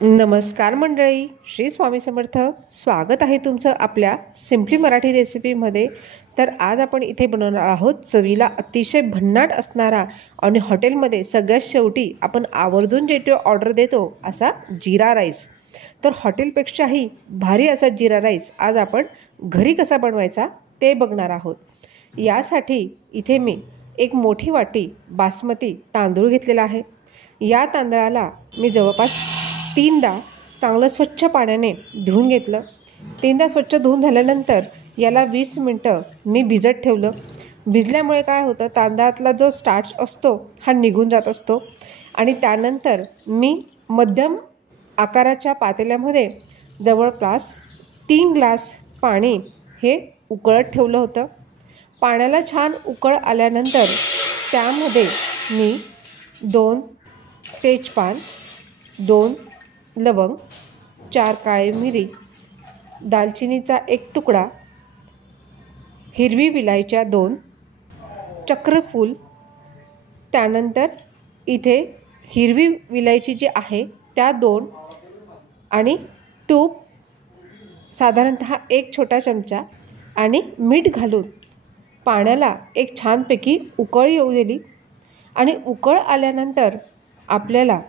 नमस्कार मंडळी, श्री स्वामी समर्थ. स्वागत आहे तुमचं आपल्या सिम्पली मराठी रेसिपीमध्ये. तर आज आपण इथे बनवणार आहोत चवीला अतिशय भन्नाट असणारा आणि हॉटेलमध्ये सगळ्यात शेवटी आपण आवर्जून जे ऑर्डर देतो असा जिरा राईस. तर हॉटेलपेक्षाही भारी असा जिरा राईस आज आपण घरी कसा बनवायचा ते बघणार आहोत. यासाठी इथे मी एक मोठी वाटी बासमती तांदूळ घेतलेला आहे. या तांदळाला मी जवळपास 3दा चांगलं स्वच्छ पाण्याने धुवून घेतलं. 3दा स्वच्छ धुवून झाल्यानंतर याला 20 मिनटं मी भिजत ठेवलं. भिजल्यामुळे काय होतं, तांदळातला जो स्टार्च असतो हा निघून जात असतो. आणि त्यानंतर मी मध्यम आकाराच्या पातेल्यामध्ये जवळपास 3 ग्लास पाणी हे उकळत ठेवलं होतं. पाण्याला छान उकळ आल्यानंतर त्यामध्ये मी 2 तेजपान, 2 लवंग, 4 काळी मिरी, दालचिनीचा 1 तुकडा, हिरवी विलायच्या 2, चक्रफूल, त्यानंतर इथे हिरवी विलायची जी आहे त्या 2 आणि तूप साधारणतः 1 छोटा चमचा आणि मीठ घालून पाण्याला एक छानपैकी उकळ येऊ दिली. आणि उकळ आल्यानंतर आपल्याला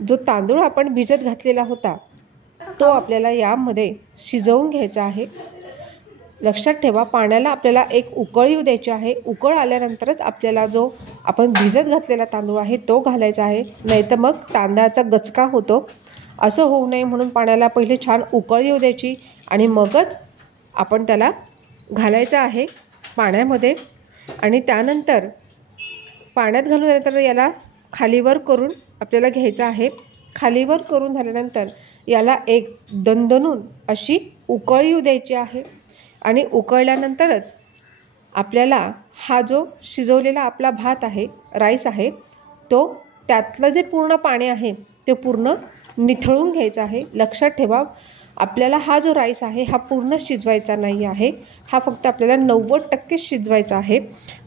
जो तांदूळ आपण भिजत घातलेला होता तो आपल्याला यामध्ये शिजवून घ्यायचा आहे. लक्षात ठेवा, पाण्याला आपल्याला एक उकळ येऊ द्यायची आहे. उकळ आल्यानंतरच आपल्याला जो आपण भिजत घातलेला तांदूळ आहे तो घालायचा आहे, नाहीतर मग तांदळाचा गचका होतो. असं होऊ नये म्हणून पाण्याला पहिले छान उकळ येऊ द्यायची आणि मगच आपण त्याला घालायचं आहे पाण्यामध्ये. आणि त्यानंतर पाण्यात घालून याला खालीवर करून आपल्याला घ्यायचं आहे. खालीवर करून झाल्यानंतर याला एक दणदणून अशी उकळ येऊ द्यायची आहे. आणि उकळल्यानंतरच आपल्याला हा जो शिजवलेला आपला भात आहे, राईस आहे, तो त्यातलं जे पूर्ण पाणी आहे ते पूर्ण निथळून घ्यायचं आहे. लक्षात ठेवा, आपल्याला हा जो राईस आहे हा पूर्ण शिजवायचा नाही आहे. हा फक्त आपल्याला 90% शिजवायचा आहे.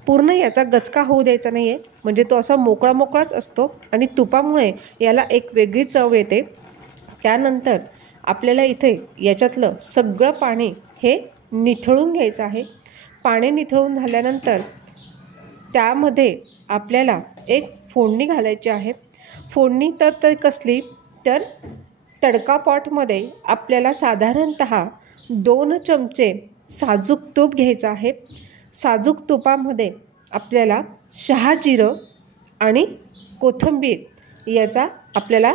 पूर्ण याचा गचका होऊ द्यायचा नाही आहे, म्हणजे तो असा मोकळा मोकळाच असतो आणि तुपामुळे याला एक वेगळी चव येते. त्यानंतर आपल्याला इथे याच्यातलं सगळं पाणी हे निथळून घ्यायचं आहे. पाणी निथळून झाल्यानंतर त्यामध्ये आपल्याला एक फोडणी घालायची आहे. फोडणी तर कसली, तर तडका पॉटमध्ये आपल्याला साधारणतः 2 चमचे साजूक तूप घ्यायचं आहे. साजूक तुपामध्ये आपल्याला शहाजिरं आणि कोथिंबीर याचा आपल्याला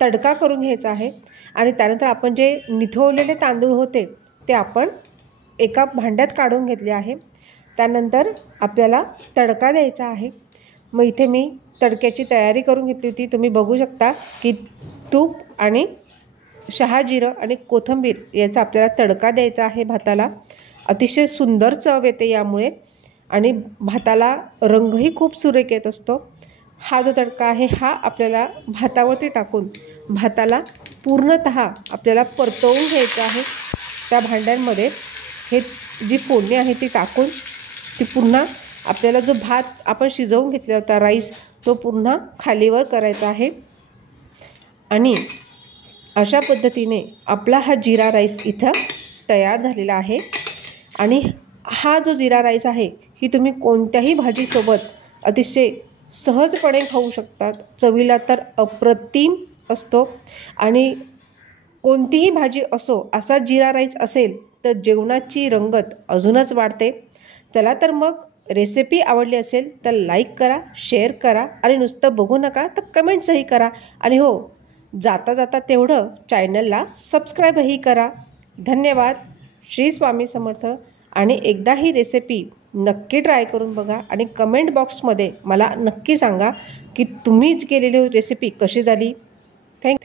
तडका करून घ्यायचा आहे. आणि त्यानंतर आपण जे निथळलेले तांदूळ होते ते आपण एका भांड्यात काढून घेतले आहे. त्यानंतर आपल्याला तडका द्यायचा आहे. मग इथे मी तडक्याची तयारी करून घेतली होती. तुम्ही बघू शकता की तूप आणि शहाजिरं आणि कोथिंबीर याचा आपल्याला तडका द्यायचा आहे भाताला. अतिशय सुंदर चव येते यामुळे आणि भाताला रंगही खूप सुरेख येत असतो. हा जो तडका आहे हा आपल्याला भातावरती टाकून भाताला पूर्णतः आपल्याला परतवून घ्यायचं आहे. त्या भांड्यांमध्ये हे जी फोडणी आहे ती टाकून ती पुन्हा आपल्याला जो भात आपण शिजवून घेतला होता राईस तो पुन्हा खालीवर करायचा आहे. आणि अशा पद्धतीने आपला हा जिरा राईस इथं तयार झालेला आहे. आणि हा जो जिरा राईस आहे ही तुम्ही कोणत्याही भाजीसोबत अतिशय सहजपणे खाऊ शकतात. चवीला तर अप्रतिम असतो. आणि कोणतीही भाजी असो, असा जिरा राईस असेल तर जेवणाची रंगत अजूनच वाढते. चला तर मग, रेसिपी आवडली असेल तर लाईक करा, शेअर करा आणि नुसतं बघू नका तर कमेंट्सही करा. आणि हो, जाता जाता तेवढं चॅनलला सबस्क्राईबही करा. धन्यवाद. श्री स्वामी समर्थ. आणि एकदा ही रेसिपी नक्की ट्राय करून बघा आणि कमेंट बॉक्समध्ये मला नक्की सांगा की तुम्ही केलेली रेसिपी कशी झाली. थँक्यू.